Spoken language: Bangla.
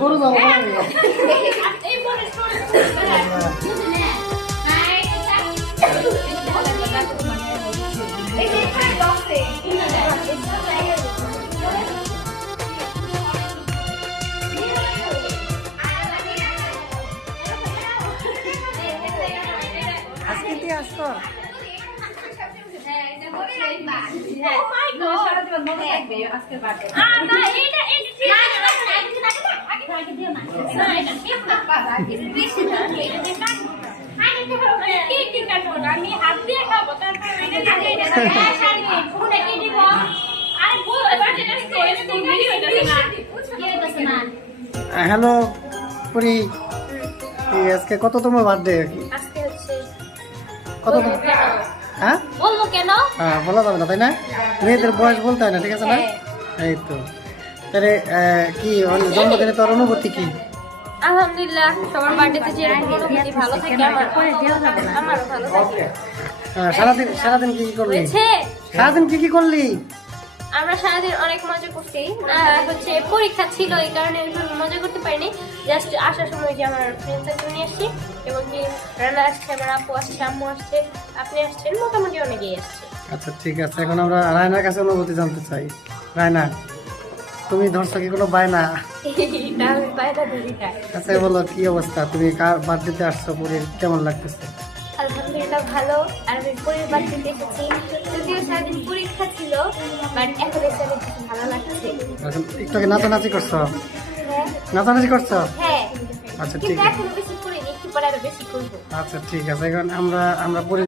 গরু যাবো আজকে তুই আসতো হ্যালো পুরি আজকে কততম বার্থডে কত হ্যাঁ বলবো কেন হ্যাঁ বলা যাবে না তাই না মেয়েদের বয়স বলতে হয় না ঠিক আছে না এই তো তাহলে কি জন্মদিনে তোর অনুভূতি কি আলহামদুলিল্লাহ সবার বার্থডেতে যে অনুভূতি ভালো থাকে আমার ভালো থাকে সারাদিন কি করলি সারাদিন কি করলি আমরা সারাদিন অনেক মজা করছি হচ্ছে পরীক্ষা ছিল এই কারণে মজা করতে পারিনি জাস্ট আসার সময় যে আমার ফ্রেন্ডসদের নিয়ে আসছি এবং কি রানা আসছে আমার আপু আসছে আম্মু আসছে আপনি আসছেন মোটামুটি অনেকেই আসছে আচ্ছা ঠিক আছে এখন আমরা রায়নার কাছে অনুভূতি জানতে চাই রায়না তুমি ধরছো কি কোনো বায়না আচ্ছা বলো কি অবস্থা তুমি কার বার্থডেতে আসছো পরে কেমন লাগতেছে আলহামদুলিল্লাহ ভালো আর আমি পরের বার্থডেতে এসেছি যদিও সারাদিন পরীক্ষা ছিল বাট এখন এসে অনেক বেশি ভালো লাগছে একটু আগে নাচানাচি করছো নাচানাচি করছো হ্যাঁ আচ্ছা কিন্তু ঠিক আছে এখন বেশি করিনি একটু পরে আরো বেশি করবো আচ্ছা ঠিক আছে এখন আমরা পরে